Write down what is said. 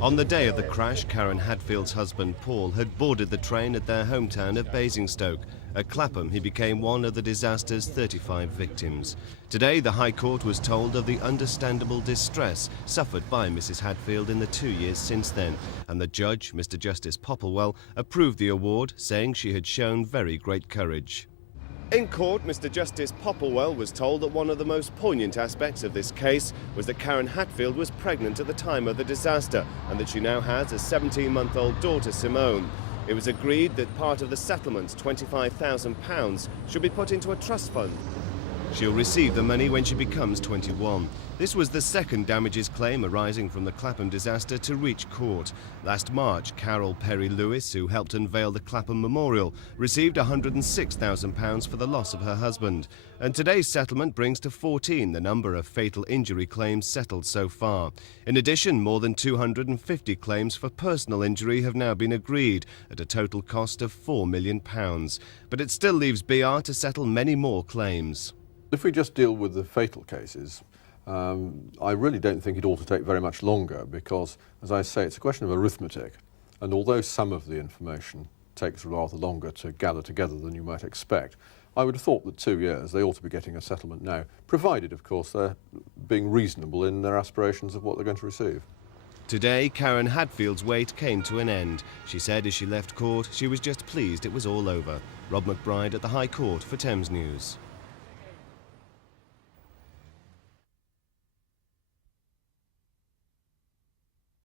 On the day of the crash, Karen Hadfield's husband Paul had boarded the train at their hometown of Basingstoke. At Clapham, he became one of the disaster's 35 victims. Today, the High Court was told of the understandable distress suffered by Mrs. Hadfield in the 2 years since then, and the judge, Mr. Justice Popplewell, approved the award, saying she had shown very great courage. In court, Mr. Justice Popplewell was told that one of the most poignant aspects of this case was that Karen Hadfield was pregnant at the time of the disaster and that she now has a 17-month-old daughter, Simone. It was agreed that part of the settlement, £25,000, should be put into a trust fund. She'll receive the money when she becomes 21. This was the second damages claim arising from the Clapham disaster to reach court. Last March, Carol Perry Lewis, who helped unveil the Clapham Memorial, received £106,000 for the loss of her husband. And today's settlement brings to 14 the number of fatal injury claims settled so far. In addition, more than 250 claims for personal injury have now been agreed, at a total cost of £4 million. But it still leaves BR to settle many more claims. If we just deal with the fatal cases, I really don't think it ought to take very much longer because, as I say, it's a question of arithmetic. And although some of the information takes rather longer to gather together than you might expect, I would have thought that 2 years they ought to be getting a settlement now, provided, of course, they're being reasonable in their aspirations of what they're going to receive. Today, Karen Hadfield's wait came to an end. She said as she left court, she was just pleased it was all over. Rob McBride at the High Court for Thames News.